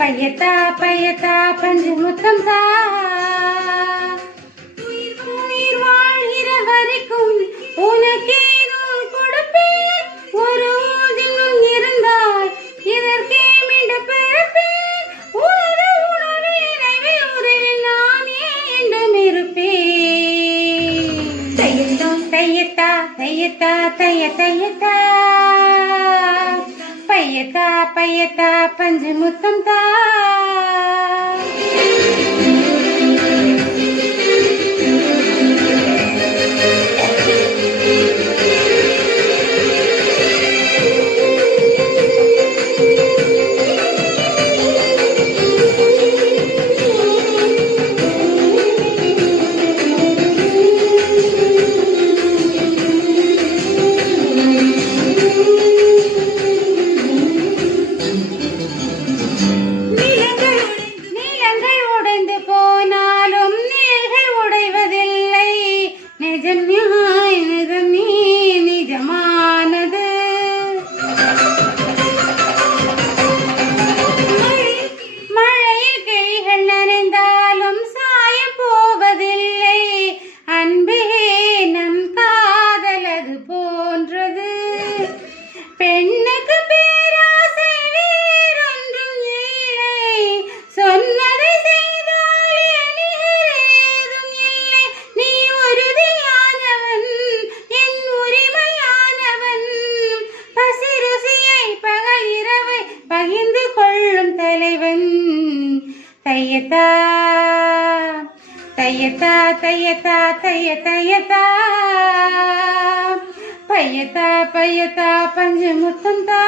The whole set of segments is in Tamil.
பையத்தா பையத்தா பஞ்சு முத்தம் தா, உயிர் வாழ்கிற வரைக்கும் உனக்கே கொடுப்பேன். ஒரு ஊதியம் இருந்தால் இதற்கே மீண்டு பிறப்பேன். உனது உணவினை உறவில் நானே என்றும் இருப்பேன். தையத்தா தையத்தா தையத்தா தைய தையத்தா, பையத்தா பையத்தா பஞ்சு முத்தம் தா. தையத்தா தையத்தா தையத்தா தைய தையத்தா, பையத்தா பையத்தா பஞ்சு முத்தம் தா.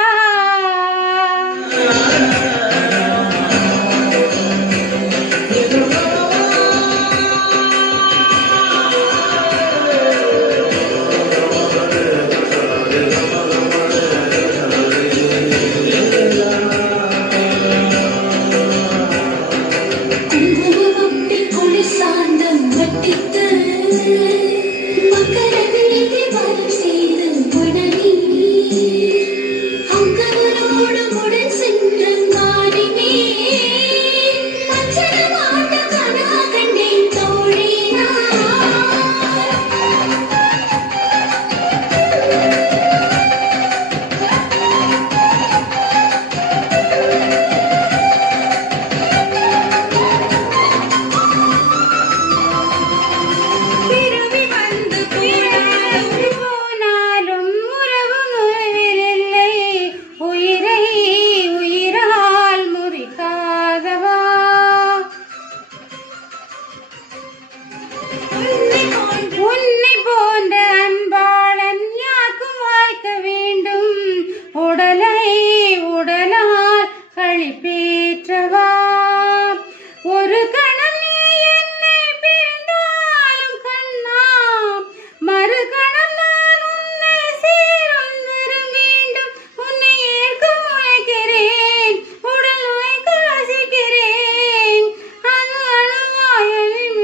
உன்னை போன்ற அன்பாளன் யாருக்கும் வாய்க்க வேண்டும். உடலை உடலால் கழிப்பேற்றவா, ஒரு கணம் நீ என்னை பிரிந்தாலும் கண்ணா, மறு கணம் நான் உன்னை சேரும் வரும் வேண்டும். உன்னை ஏற்க முயற்கிறேன், உடல் நோய்க்க ரசிக்கிறேன். அது அணுவாயில்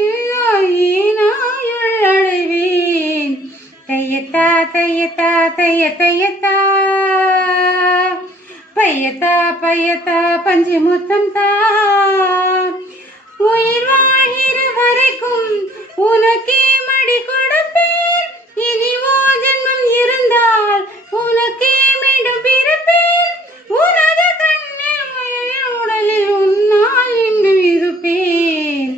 அடைவேன். தையத்தா தையத்தா தைய தையத்தா, பையத்தா பையத்தா பஞ்சு முத்தம் தா. உயிர் வாழ்கிற வரைக்கும் உனக்கே மடி கொடுப்பேன். இனி ஓ ஜென்மம் இருந்தால் உனக்கே மீண்டும் பிறப்பேன். உனது கண்ணில் உடலில் உன்னால் இன்னும் இருப்பேன்.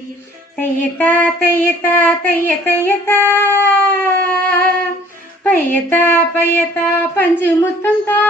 தையத்தா தையத்தா தைய தையத்தா, பையத்தா பையத்தா பஞ்சு முத்தம் தா.